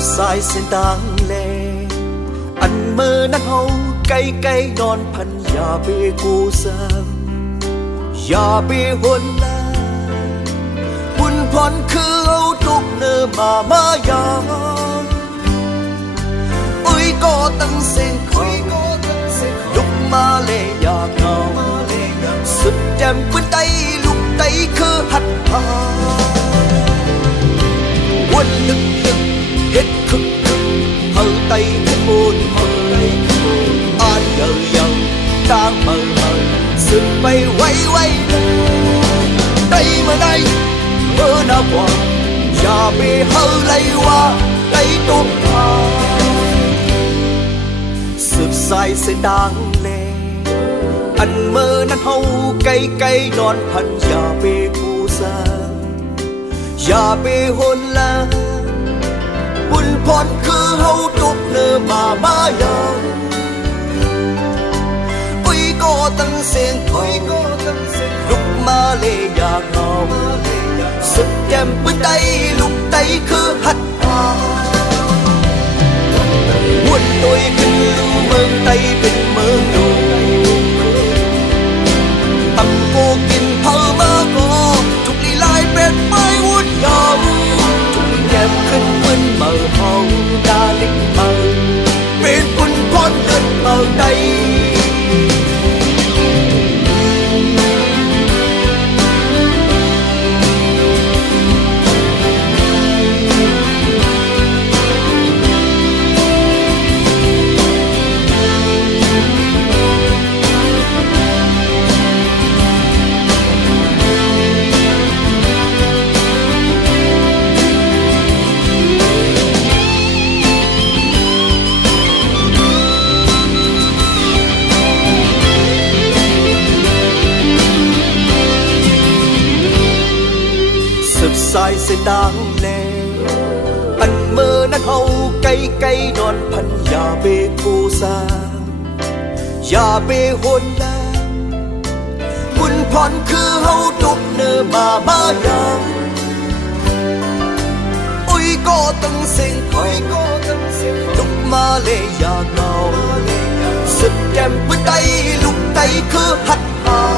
sai sen tang le anh mơ nắng hậu cay cay nonพันอย่าไปกูซ้ำอย่าไปหวนละบุญพรคือเอาทุกเนื้อมายามอุ้ยก็ตั้งเส้นคุยลุกมาเลยอยากเงาสุดแจ่มปืนไตลุกไตคือหัดพาวันนึกเฮ็ดคึกเฮาไตขึ้นมูลอ่านเยอะตางเมื่อสึกไปไวได้เมื่อใดเมื่อหน้ากว่าอย่าไปเฮาไลว่าไตตุ้มพาสืบสายเส้นทางเลอันเมื่อนั้นเฮาไกลนอนพันอย่าไปกูซาอย่าไปหนละบุญพรคือเฮาตุกเนื้อมายาอุ้ยก็ตั้งเสียงคุยลุกมาเลยอยากเงาสุดแจ่มปืนไตลุกไตคือหัดพาวนตัวขึ้นลูเมืองไตเป็นเมืองดูตำโกกินเผามาโกทุกลีลายเป็ดไม้วุ่นยาวทุกแก้มขึ้นมึนเมื่อเฮาดาลิกเมื่อเป็นบุญพรเดินเมื่อใดสายเส้นทางแลอันเมื่อนั้นเฮาไกลนอนพันอย่าไปกูซาอย่าไปหนละบุญพรคือเฮาตุกเนื้อมายามอุ้ยก็ตั้งเสียงคุยลุกมาเลยอยากเงาสุดแจ่มปืนไตลุกไตคือหัดพา